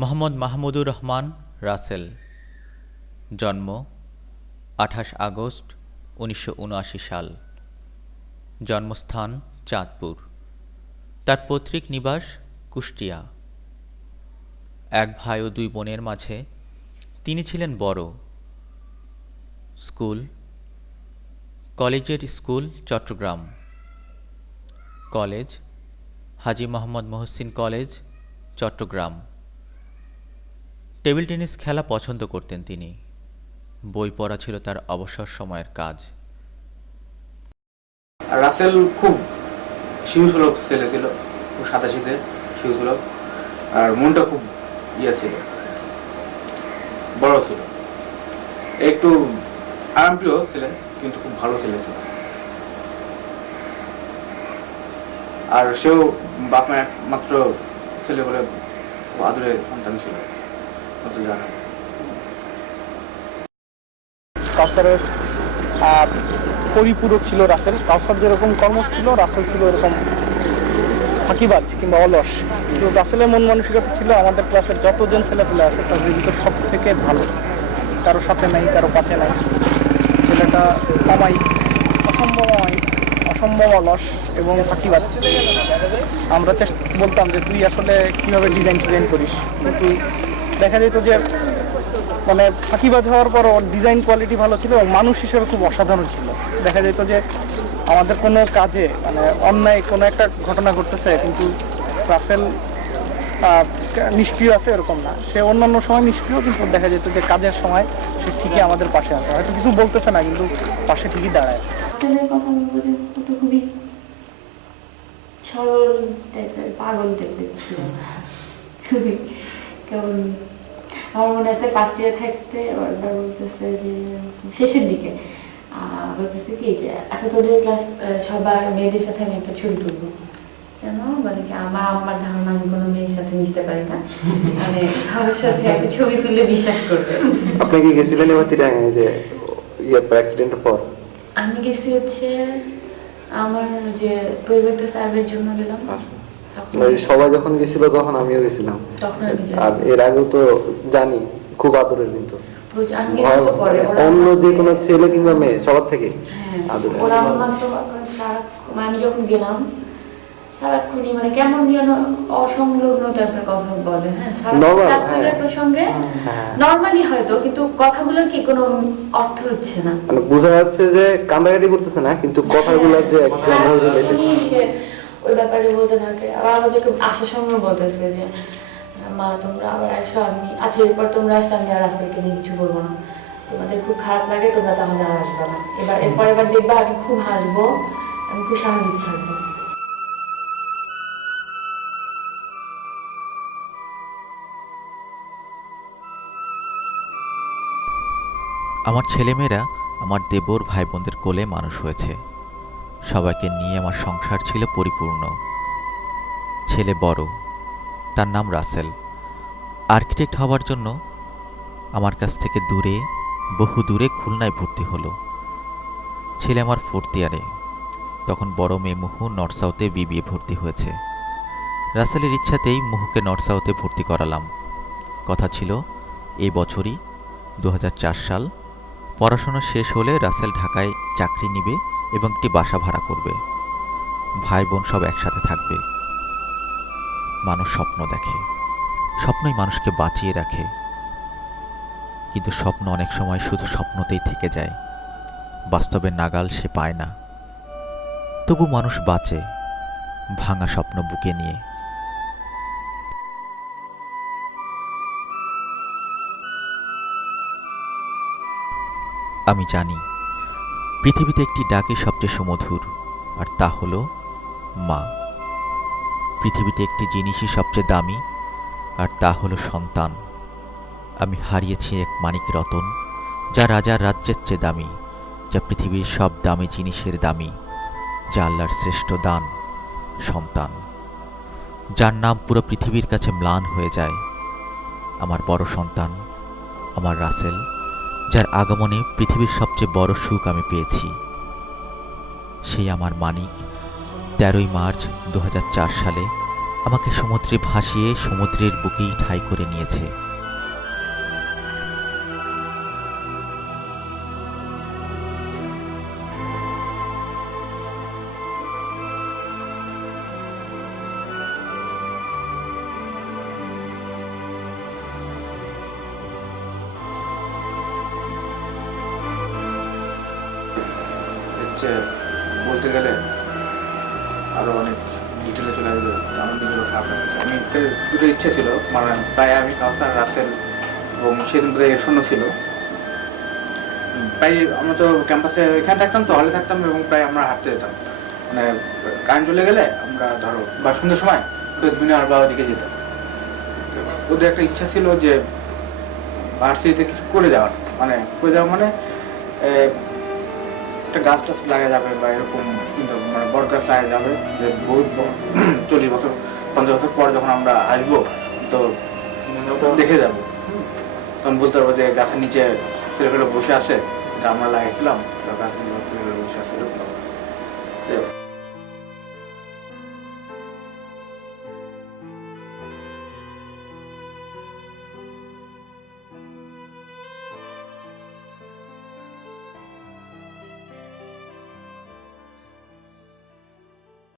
মোহাম্মদ মাহমুদুর রহমান রাসেল, জন্ম ২৮ আগস্ট ১৯৭৯ সাল, জন্মস্থান চাঁদপুর, তার পৈতৃক নিবাস কুষ্টিয়া। এক ভাই ও দুই বোনের মাঝে তিনি ছিলেন বড়। School, collegiate school Chattogram, college Haji Mohammad Mohsin college Chattogram. Table tennis খেলা পছন্দ করতেন তিনি। বই পড়া ছিল তার অবসর সময়ের কাজ। রাসেল খুব শিশুসুলভ ছেলে ছিল, খুব সাদাসিধে শিশুসুলভ, আর মনটা খুব ছিল, বড় ছিল, একটু আরামপ্রিয় ছিলেন, কিন্তু খুব ভালো ছেলে ছিল। আর সেও বাপ মায়ের একমাত্র ছেলে বলে আদুরে সন্তান ছিল, জানা। কাউসারের পরিপূরক ছিল রাসেল। কাউসার যেরকম কর্মঠ ছিল, রাসেল ছিল এরকম ফাঁকিবাজ কিংবা অলস। কিন্তু রাসেলের মন মানসিকতা ছিল আমাদের ক্লাসের যতজন ছেলেপেলে আছে তাদের ভিতর সব থেকে ভালো, কারো সাথে নাই, কারো কাছে নাই। ছেলেটা অমায়িক, অসম্ভব অলস এবং ফাঁকিবাজ। আমরা বলতাম যে তুই আসলে কিভাবে ডিজাইন করিস, কিন্তু দেখা যেত যে মানে ফাঁকিবাজ হওয়ার পর ওর ডিজাইন কোয়ালিটি ভালো ছিল এবং মানুষ হিসেবে খুব অসাধারণ ছিল। দেখা যেত যে আমাদের কোনো কাজে মানে অন্যায় কোনো একটা ঘটনা ঘটতেছে, কিন্তু রাসেল নিষ্ক্রিয় আছে এরকম না, সে অন্যান্য সময় নিষ্ক্রিয়, কিন্তু দেখা যেত যে কাজের সময় সে ঠিকই আমাদের পাশে আছে, হয়তো কিছু বলতেছে না কিন্তু পাশে ঠিকই দাঁড়ায় আছে। রাসেলের কথা বলবো যে তো খুবই সরল টাইপের, পাগল টাইপের ছিল, খুবই কেমন। আমার মনে আছে ফার্স্ট ইয়ার থাকতে ওরা বলতেছে যে শেষের দিকে বলতেছে কি যে আচ্ছা তোদের ক্লাস সবার মেয়েদের সাথে আমি একটা ছবি তুলবো। কেন বলে কি আমার ধারণা আমি কোনো মেয়ের সাথে মিশতে পারি না, মানে সবার সাথে একটা ছবি তুললে বিশ্বাস করবে। আপনি কি গেছিলেন এবার চিটাগাং যে অ্যাক্সিডেন্টের পর? আমি গেছি হচ্ছে আমার যে প্রজেক্টের সার্ভের জন্য গেলাম। সবাই যখন গেছিল তখন আমিও গেছিলাম, আর এর আগেও তো জানি খুব আদরের, কিন্তু অন্য যে কোনো ছেলে কিংবা মেয়ে সবার থেকে আদরের। আমি যখন গেলাম সারাক্ষণই মানে কেমন যেন অসংলগ্ন টাইপের কথা বলে। হ্যাঁ, সারা প্রসঙ্গে নরমালি হয়তো, কিন্তু কথাগুলো কি কোনো অর্থ হচ্ছে না, মানে বোঝা যাচ্ছে যে কান্দাকাটি করতেছে না, কিন্তু কথাগুলো যে ওই ব্যাপারে বলতে থাকে। আবার আমাদেরকে আসার সময় বলতেছে যে মা তোমরা আবার আসো, আমি আচ্ছা এরপর তোমরা আসলে আমি আর রাসেলকে নিয়ে কিছু বলবো না, তোমাদের খুব খারাপ লাগে তোমরা তাহলে আর আসবে না, এবার দেখবা আমি খুব হাসবো, আমি খুব স্বাভাবিক থাকবো। আমার ছেলেমেয়েরা আমার দেবর ভাই বোনদের কোলে মানুষ হয়েছে। সবাইকে নিয়ে আমার সংসার ছিল পরিপূর্ণ। ছেলে বড়, তার নাম রাসেল। আর্কিটেক্ট হওয়ার জন্য আমার কাছ থেকে বহু দূরে খুলনায় ভর্তি হলো। ছেলে আমার 4th ইয়ারে। তখন বড় মেয়ে মুহু নর্থ সাউথে বিবিএ ভর্তি হয়েছে। রাসেলের ইচ্ছাতেই মুহুকে নর্থ সাউথে ভর্তি করালাম। কথা ছিল এই বছরই 2004 সাল পড়াশোনা শেষ হলে রাসেল ঢাকায় চাকরি নিবে এবং একটি বাসা ভাড়া করবে। ভাই বোন সব একসাথে থাকবে। মানুষ স্বপ্ন দেখে, স্বপ্নই মানুষকে বাঁচিয়ে রাখে, কিন্তু স্বপ্ন অনেক সময় শুধু স্বপ্নতেই থেকে যায়, বাস্তবে নাগাল সে পায় না। তবু মানুষ বাঁচে ভাঙা স্বপ্ন বুকে নিয়ে। আমি জানি পৃথিবীতে একটি ডাকই সবচেয়ে সুমধুর, আর তা হলো মা। পৃথিবীতে একটি জিনিসই সবচেয়ে দামি, আর তা হলো সন্তান। আমি হারিয়েছি এক মানিক রতন, যা রাজার রাজ্যের চেয়ে দামি, যা পৃথিবীর সব দামি জিনিসের দামি, যা আল্লাহর শ্রেষ্ঠ দান, সন্তান। যার নাম পুরো পৃথিবীর কাছে ম্লান হয়ে যায়। আমার বড় সন্তান, আমার রাসেল, যার আগমনে পৃথিবীর সবচেয়ে বড় সুখ আমি পেয়েছি। সেই আমার মানিক 13ই মার্চ 2004 সালে আমাকে সমুদ্রে ভাসিয়ে সমুদ্রের বুকেই ঠাঁই করে নিয়েছে। হচ্ছে বলতে গেলে আরো অনেক ডিটেলে চলে আসবে, আমার নিজেরও খারাপ লাগছে। আমি দুটো ইচ্ছে ছিল, মানে প্রায় আমি কাউসার রাসেল এবং সেদিন বোধহয় এরশনও ছিল, প্রায় আমরা তো ক্যাম্পাসে এখানে থাকতাম, তো হলে থাকতাম এবং প্রায় আমরা হাঁটতে যেতাম। মানে কারেন্ট চলে গেলে আমরা ধরো বা সন্ধ্যের সময় মিনার বা দিকে যেতাম। ওদের একটা ইচ্ছা ছিল যে ভার্সিটিতে কিছু করে যাওয়ার, মানে করে যাওয়া মানে একটা গাছ টাছ লাগা যাবে বা এরকম মানে বড় গাছ লাগা যাবে, যে বহুত 40 বছর 50 বছর পর যখন আমরা আসবো তো দেখে যাবো, তখন বলতে পারবো যে গাছের নিচে ছেলেগুলো বসে আছে, এটা আমরা লাগাইছিলাম, গাছের নিচে ছেলেগুলো বসে আছে।